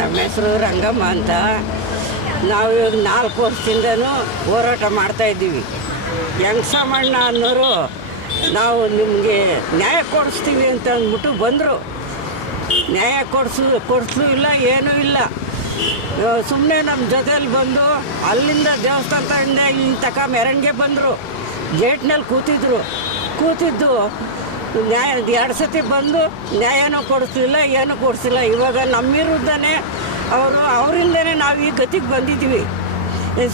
ನಮ್ಮ ಹೆಸರು ರಂಗಮ್ಮ ಅಂತ. ನಾವು ಇವಾಗ 4 ವರ್ಷದಿಂದನೂ ಹೋರಾಟ ಮಾಡ್ತಾಯಿದ್ದೀವಿ. ಯಂಗ್ಸಮಣ್ಣ ಅನ್ನೋರು ನಾವು ನಿಮಗೆ ನ್ಯಾಯ ಕೊಡಿಸ್ತೀವಿ ಅಂತ ಅಂದ್ಬಿಟ್ಟು ಬಂದರು. ನ್ಯಾಯ ಕೊಡಿಸೂ ಇಲ್ಲ, ಏನೂ ಇಲ್ಲ. ಸುಮ್ಮನೆ ನಮ್ಮ ಜೊತೆಯಲ್ಲಿ ಬಂದು ಅಲ್ಲಿಂದ ದೇವಸ್ಥಾನದಿಂದ ಇಲ್ಲಿ ತಕ ಮೆರವಣಿಗೆ ಬಂದರು. ಗೇಟ್ನಲ್ಲಿ ಕೂತಿದ್ದು ನ್ಯಾಯ 2 ಸತಿ ಬಂದು ನ್ಯಾಯನೂ ಕೊಡಿಸ್ಲಿಲ್ಲ, ಏನೂ ಕೊಡಿಸಿಲ್ಲ. ಇವಾಗ ನಮ್ಮ ವಿರುದ್ಧನೇ ಅವರಿಂದನೇ ನಾವು ಈ ಗತಿಗೆ ಬಂದಿದ್ದೀವಿ.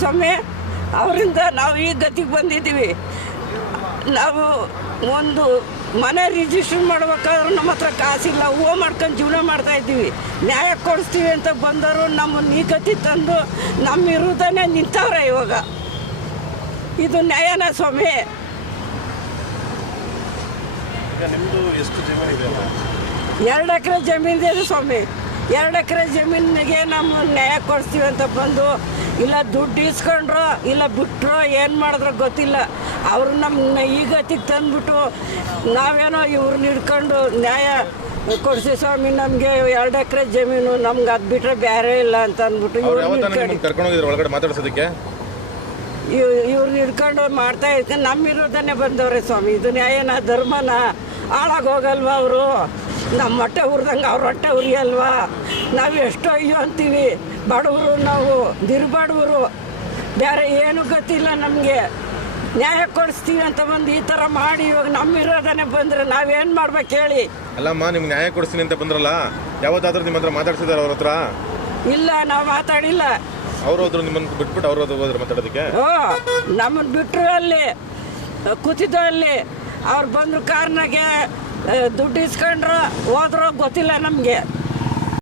ಸ್ವಾಮಿ, ಅವರಿಂದ ನಾವು ಈ ಗತಿಗೆ ಬಂದಿದ್ದೀವಿ. ನಾವು ಒಂದು ಮನೆ ರಿಜಿಸ್ಟ್ರ್ ಮಾಡ್ಬೇಕಾದ್ರೂ ನಮ್ಮ ಹತ್ರ ಕಾಸಿಲ್ಲ, ಹೂವು ಮಾಡ್ಕೊಂಡು ಜೀವನ ಮಾಡ್ತಾಯಿದ್ದೀವಿ. ನ್ಯಾಯ ಕೊಡಿಸ್ತೀವಿ ಅಂತ ಬಂದವರು ನಮ್ಮನ್ನು ಈ ಗತಿ ತಂದು ನಮ್ಮ ವಿರುದ್ಧನೇ ನಿಂತವ್ರೆ. ಇವಾಗ ಇದು ನ್ಯಾಯನ ಸ್ವಾಮಿ? ನಿಮ್ಮದು ಎಷ್ಟು ಜಮೀನಿದೆ? 2 ಎಕರೆ ಜಮೀನಿದೆ ಸ್ವಾಮಿ. 2 ಎಕರೆ ಜಮೀನಿಗೆ ನಮ್ಮ ನ್ಯಾಯ ಕೊಡಿಸ್ತೀವಿ ಅಂತ ಬಂದು ಇಲ್ಲ ದುಡ್ಡು ಇಸ್ಕೊಂಡ್ರೋ ಇಲ್ಲ ಬಿಟ್ಟರೋ ಏನು ಮಾಡಿದ್ರೋ ಗೊತ್ತಿಲ್ಲ. ಅವರು ನಮ್ಮ ಈ ಗತಿಗೆ ತಂದುಬಿಟ್ಟು ನಾವೇನೋ ಇವ್ರನ್ನ ಹಿಡ್ಕೊಂಡು ನ್ಯಾಯ ಕೊಡಿಸಿ ಸ್ವಾಮಿ, ನಮಗೆ 2 ಎಕರೆ ಜಮೀನು, ನಮ್ಗೆ ಅದು ಬಿಟ್ಟರೆ ಬೇರೆ ಇಲ್ಲ ಅಂತ ಅಂದ್ಬಿಟ್ಟು ಒಳಗಡೆ ಮಾತಾಡ್ಸೋದಕ್ಕೆ ಇವ್ರನ್ನ ಹಿಡ್ಕೊಂಡು ಮಾಡ್ತಾ ಇರ್ಕೊಂಡು ನಮ್ಮ ವಿರೋಧನೇ ಬಂದವ್ರೆ ಸ್ವಾಮಿ. ಇದು ನ್ಯಾಯನ, ಧರ್ಮನ? ಹಾಳಾಗೋಗಲ್ವ ಅವರು? ನಮ್ಮ ಹೊಟ್ಟೆ ಉರಿದಂಗೆ ಅವ್ರ ಹೊಟ್ಟೆ ಉರಿಯಲ್ವಾ? ನಾವು ಎಷ್ಟೋ ಅಯ್ಯೋ ಅಂತೀವಿ. ಬಡವರು ನಾವು, ದಿರ್ಬಡವರು, ಬೇರೆ ಏನೂ ಗೊತ್ತಿಲ್ಲ ನಮಗೆ. ನ್ಯಾಯ ಕೊಡಿಸ್ತೀವಿ ಅಂತ ಬಂದು ಈ ಥರ ಮಾಡಿ ಇವಾಗ ನಮ್ಮ ವಿರೋಧನೇ ಬಂದರೆ ನಾವೇನು ಮಾಡ್ಬೇಕು ಹೇಳಿ? ಅಲ್ಲಮ್ಮ, ನಿಮ್ಗೆ ನ್ಯಾಯ ಕೊಡಿಸ್ತೀನಿ ಅಂತ ಬಂದ್ರಲ್ಲ, ಯಾವತ್ತಾದ್ರೂ ನಿಮ್ಮ ಹತ್ರ ಮಾತಾಡ್ಸಿದಾರೆ ಅವ್ರ ಹತ್ರ? ಇಲ್ಲ, ನಾವು ಮಾತಾಡಿಲ್ಲ. ಅವ್ರು ಹೋದ್ರು ನಿಮ್ಮನ್ನು ಬಿಟ್ಬಿಟ್ಟು ಅವ್ರು ಹೋದ್ರು ಮಾತಾಡೋದಕ್ಕೆ? ನಮ್ಮನ್ನು ಬಿಟ್ಟರು ಅಲ್ಲಿ ಕೂತಿದ್ದು. ಅಲ್ಲಿ ಅವ್ರು ಬಂದರು ಕಾರ್ನಾಗೆ ದುಡ್ಡು ಇಸ್ಕೊಂಡ್ರು ಹೋದ್ರೋ ಗೊತ್ತಿಲ್ಲ ನಮಗೆ.